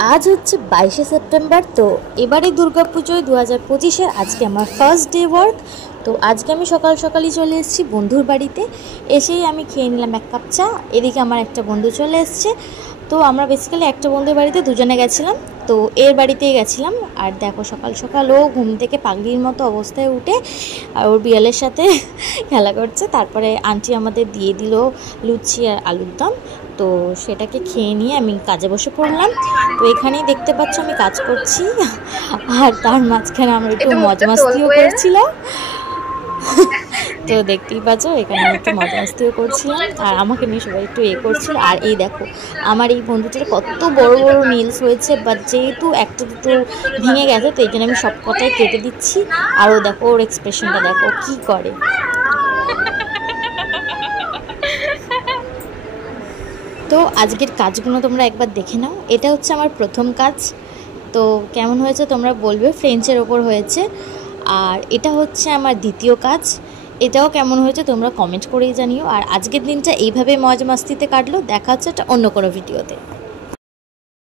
আজ হচ্ছে 22শে সেপ্টেম্বর। তো এবারে দুর্গাপুজোয় 2025-এ আজকে আমার ফার্স্ট ডে ওয়ার্ক। তো আজকে আমি সকাল সকালই চলে এসেছি বন্ধুর বাড়িতে। এসেই আমি খেয়ে নিলাম এক কাপ চা। এদিকে আমার একটা বন্ধু চলে এসছে। তো আমরা বেসিক্যালি একটা বন্ধুর বাড়িতে দুজনে গেছিলাম। তো এর বাড়িতেই গেছিলাম। আর দেখো সকাল সকাল ও ঘুম থেকে পাগলির মতো অবস্থায় উঠে আর ওর বিড়ালের সাথে খেলা করছে। তারপরে আন্টি আমাদের দিয়ে দিল লুচি আর আলুর দম। তো সেটাকে খেয়ে নিয়ে আমি কাজে বসে পড়লাম। তো এখানেই দেখতে পাচ্ছ আমি কাজ করছি, আর তার মাঝখানে আমরা একটু মজা মাস্তিও করছিলাম। তো দেখতেই পাচ্ছ এখানে আমি একটু মজা মাস্তিও করছিলাম, আর আমাকে নিয়ে সবাই একটু করছিল। আর এই দেখো আমার এই বন্ধুটার কত বড় বড় নীলস হয়েছে, বাট যেহেতু একটা দুটো ভেঙে গেছে তো এই জন্য আমি সব কটাই কেটে দিচ্ছি। আর ও দেখো ওর এক্সপ্রেশনটা দেখো কি করে। তো আজকের কাজগুলো তোমরা একবার দেখে নাও। এটা হচ্ছে আমার প্রথম কাজ। তো কেমন হয়েছে তোমরা বলবে, ফ্রেঞ্চের ওপর হয়েছে। আর এটা হচ্ছে আমার দ্বিতীয় কাজ, এটাও কেমন হয়েছে তোমরা কমেন্ট করেই জানিও। আর আজকের দিনটা এইভাবে মজা মাস্তিতে কাটলো। দেখা হচ্ছে একটা অন্য কোনো ভিডিওতে।